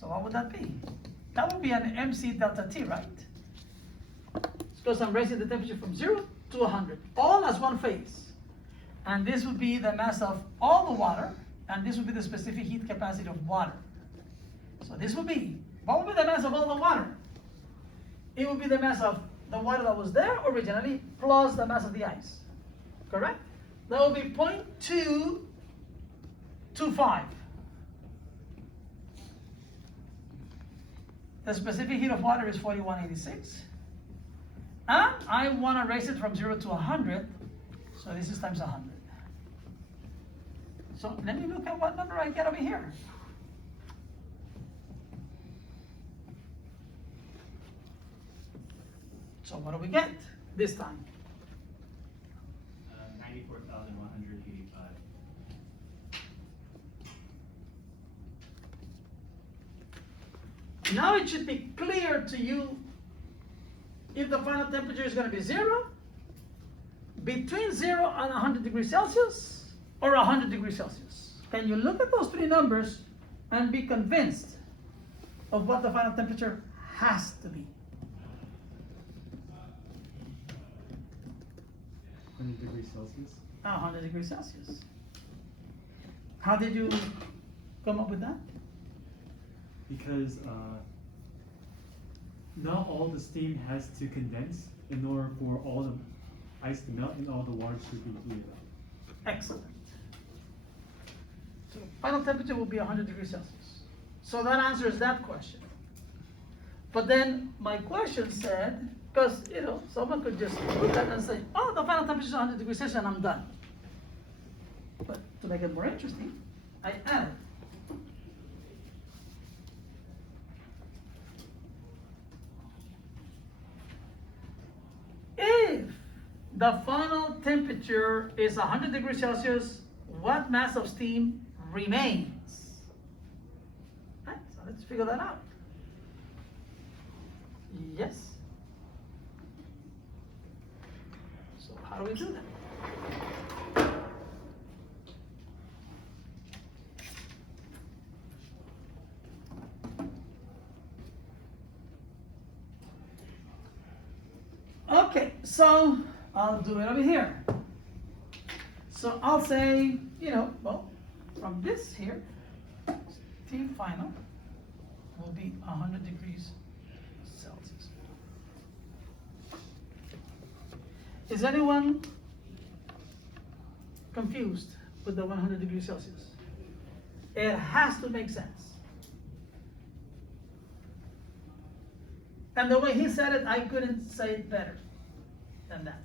So what would that be? That would be an MC delta T, right? Because I'm raising the temperature from 0 to 100, all as one phase. And this would be the mass of all the water, and this would be the specific heat capacity of water. So this would be, what would be the mass of all the water? It would be the mass of the water that was there originally plus the mass of the ice, correct? That would be 0.225. The specific heat of water is 4186. And I want to raise it from 0 to 100, so this is times 100. So let me look at what number I get over here. So what do we get this time? 94,185. Now it should be clear to you if the final temperature is going to be 0, between 0 and 100 degrees Celsius, or 100 degrees Celsius. Can you look at those three numbers and be convinced of what the final temperature has to be? 100 degrees Celsius. 100 degrees Celsius. How did you come up with that? Because not all the steam has to condense in order for all the ice to melt and all the water should be heated up. Excellent. So final temperature will be 100 degrees Celsius. So that answers that question. But then my question said, because someone could just look at it and say, oh, the final temperature is 100 degrees Celsius and I'm done. But to make it more interesting, I added. If the final temperature is 100 degrees Celsius, what mass of steam remains? Right, so let's figure that out. Yes. So how do we do that? Okay, so I'll do it over here. So I'll say, well, from this here, T final will be 100 degrees Celsius. Is anyone confused with the 100 degrees Celsius? It has to make sense. And the way he said it, I couldn't say it better than that.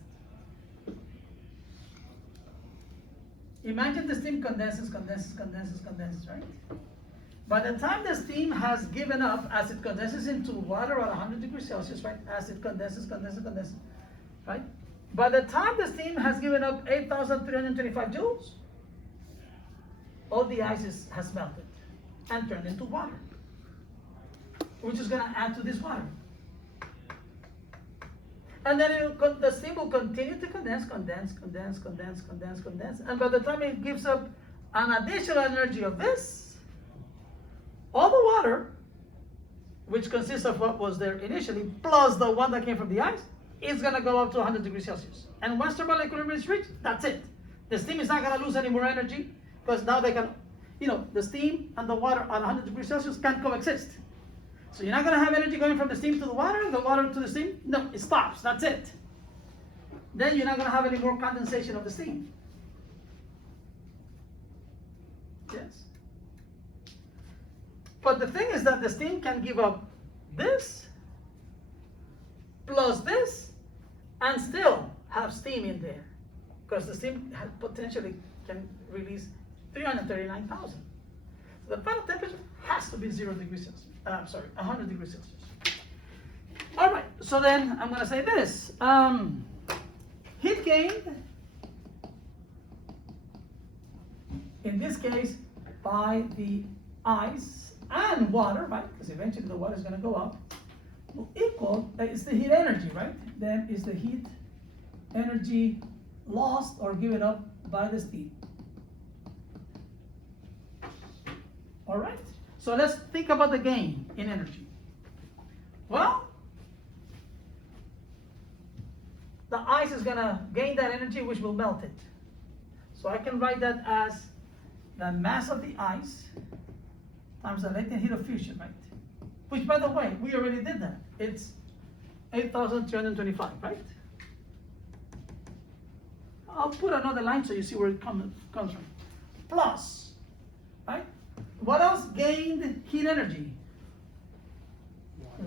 Imagine the steam condenses, right? By the time the steam has given up, as it condenses into water at 100 degrees Celsius, right? As it condenses, right? By the time the steam has given up 8,325 joules, all the ice has melted and turned into water, which is going to add to this water. And then the steam will continue to condense, and by the time it gives up an additional energy of this, all the water, which consists of what was there initially, plus the one that came from the ice, is going to go up to 100 degrees Celsius. And once thermal equilibrium is reached, that's it. The steam is not going to lose any more energy, because now they can, the steam and the water at 100 degrees Celsius can coexist. So you're not going to have energy going from the steam to the water to the steam. No, it stops. That's it. Then you're not going to have any more condensation of the steam. Yes. But the thing is that the steam can give up this plus this and still have steam in there, because the steam potentially can release 339,000. So the final temperature has to be 0 degrees Celsius. 100 degrees Celsius. All right, so then I'm going to say this. Heat gained, in this case, by the ice and water, right? Because eventually the water is going to go up, will equal, it's the heat energy, right? Then is the heat energy lost or given up by the steam. All right? So let's think about the gain in energy. Well, the ice is gonna gain that energy, which will melt it. So I can write that as the mass of the ice times the latent heat of fusion, right? Which, by the way, we already did that. It's 8,325, right? I'll put another line so you see where it comes from. Plus, right? What else gained heat energy?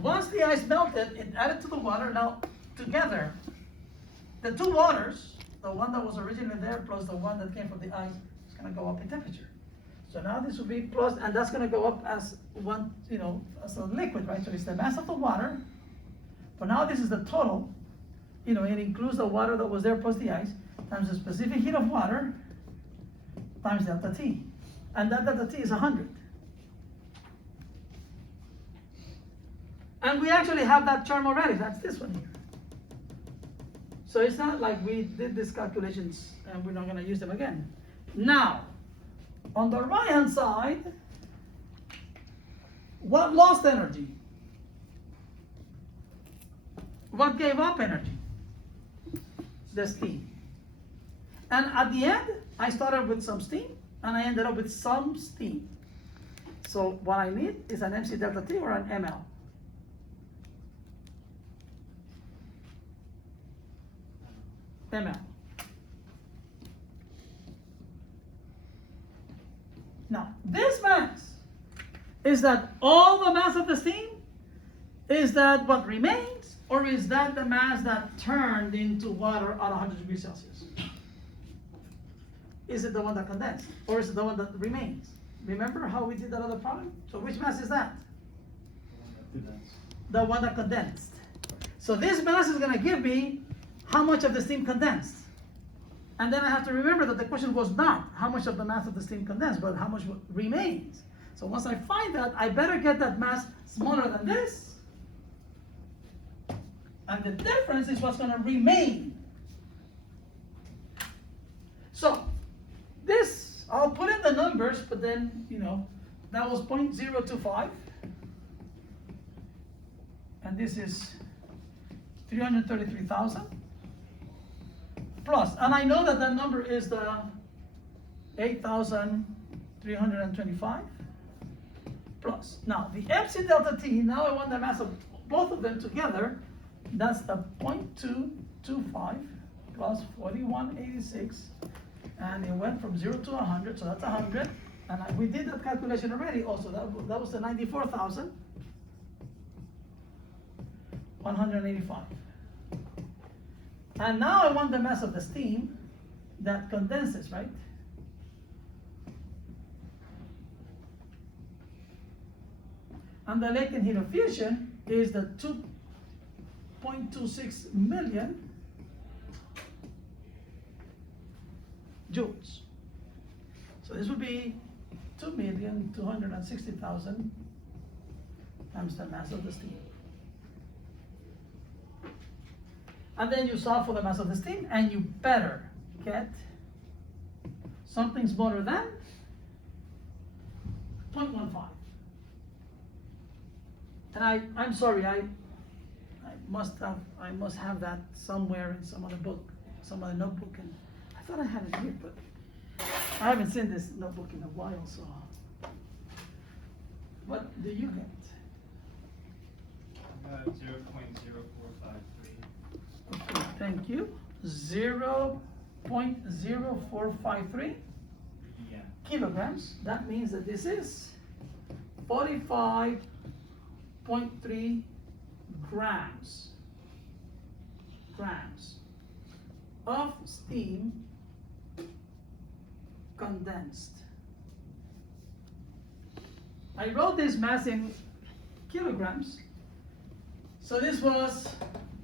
Once the ice melted, it added to the water. Now, together, the two waters, the one that was originally there plus the one that came from the ice, is going to go up in temperature. So now this will be plus, and that's going to go up as one, as a liquid, right? So it's the mass of the water. But now this is the total. It includes the water that was there plus the ice, times the specific heat of water, times delta T. And that delta T is 100. And we actually have that term already. That's this one here. So it's not like we did these calculations and we're not going to use them again. Now, on the right-hand side, what lost energy? What gave up energy? The steam. And at the end, I started with some steam, and I ended up with some steam. So what I need is an MC delta T or an ML. ML. Now, this mass, is that all the mass of the steam? Is that what remains? Or is that the mass that turned into water at 100 degrees Celsius? Is it the one that condensed? Or is it the one that remains? Remember how we did that other problem? So which mass is that? The one that condensed. So this mass is going to give me how much of the steam condensed. And then I have to remember that the question was not how much of the mass of the steam condensed, but how much remains. So once I find that, I better get that mass smaller than this. And the difference is what's going to remain. So this, I'll put in the numbers, but then, that was 0.025. And this is 333,000. Plus, and I know that that number is the 8,325 plus. Now, the MC delta T, now I want the mass of both of them together. That's the 0.225 plus 4186. And it went from 0 to 100, so that's 100. And we did that calculation already also. That was the 94,185. And now I want the mass of the steam that condenses, right? And the latent heat of fusion is the 2.26 million joules. So this would be 2,260,000 times the mass of the steam. And then you solve for the mass of the steam, and you better get something smaller than 0.15. And I'm sorry, I must have that somewhere in some other book, some other notebook, and I thought I had it here, but I haven't seen this notebook in a while, so what do you get? 0.0453. Okay, thank you. 0.0453 Yeah. kilograms. That means that this is 45.3 grams of steam condensed. I wrote this mass in kilograms. So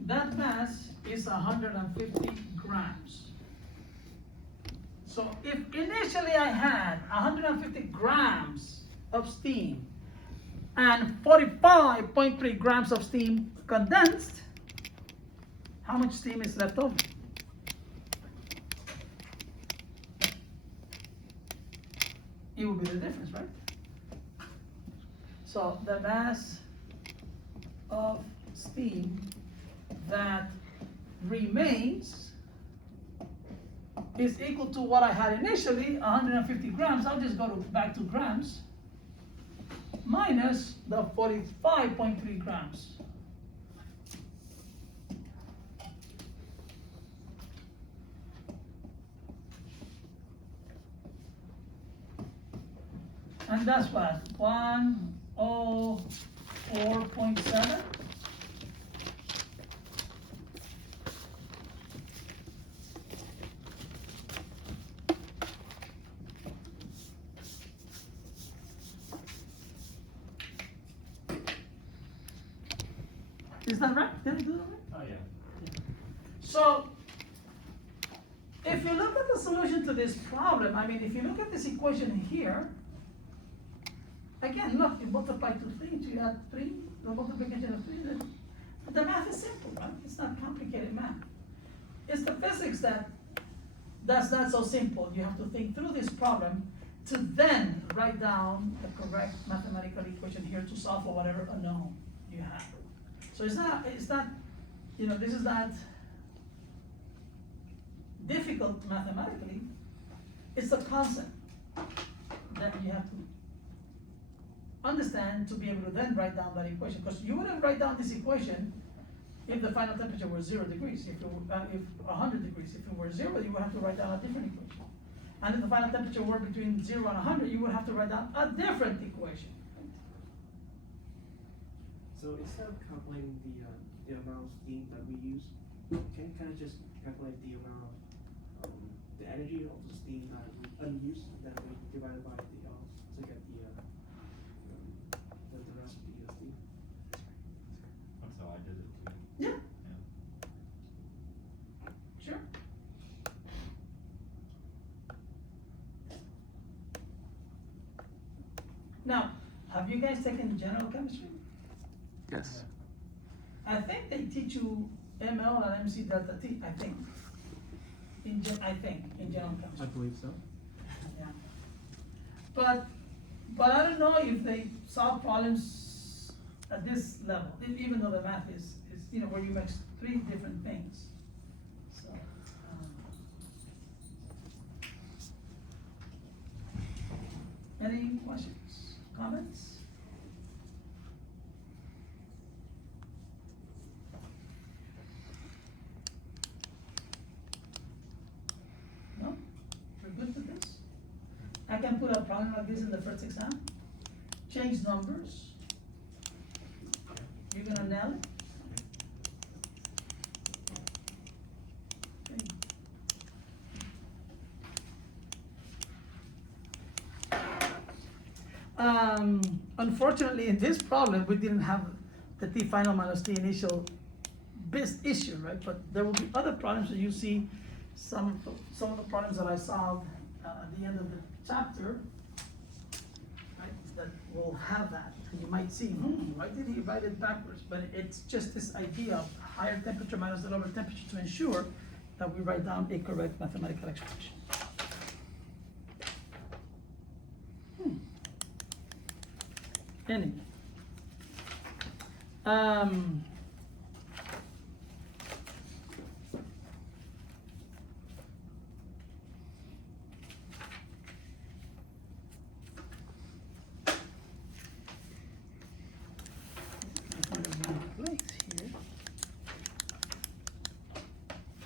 that mass is 150 grams. So if initially I had 150 grams of steam and 45.3 grams of steam condensed, how much steam is left over? It will be the difference, right? So the mass of steam that remains is equal to what I had initially, 150 grams. I'll just go back to grams, minus the 45.3 grams. And that's what, 104.7? Is that right? Did I do that right? Oh, yeah. So, if you look at the solution to this problem, I mean, if you look at this equation here, again, look, you multiply to 3, you add 3, the multiplication of 3, then the math is simple, right? It's not complicated math. It's the physics that's not so simple. You have to think through this problem to then write down the correct mathematical equation here to solve for whatever unknown you have. So it's not, you know, this is not difficult mathematically. It's a concept that you have to understand to be able to then write down that equation. Because you wouldn't write down this equation if the final temperature were 0 degrees. If 100 degrees, if it were 0, you would have to write down a different equation. And if the final temperature were between 0 and 100, you would have to write down a different equation. So instead of calculating the amount of steam that we use, can you kind of just calculate the amount of the energy of the steam that we unused, that we divided by the to get the rest of the steam? That's how I did it too. Yeah, Yeah. sure. Now, have you guys taken general chemistry? Yes. I think they teach you ML and MC delta T, I think. In general I chemistry. believe so. Yeah. But I don't know if they solve problems at this level, even though the math is, you know, where you mix 3 different things. So, any questions, comments? No? We're good with this? I can put a problem like this in the first exam, change numbers. You're gonna nail it? Okay. Unfortunately, in this problem, we didn't have the T final minus T initial base issue, right? But there will be other problems that you see, some of the problems that I solved at the end of the chapter, right, that will have that. And you might see, why did he write it backwards? But it's just this idea of higher temperature minus the lower temperature to ensure that we write down a correct mathematical expression. Anyway.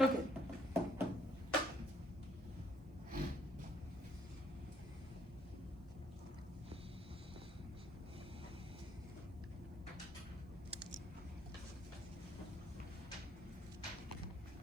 Okay,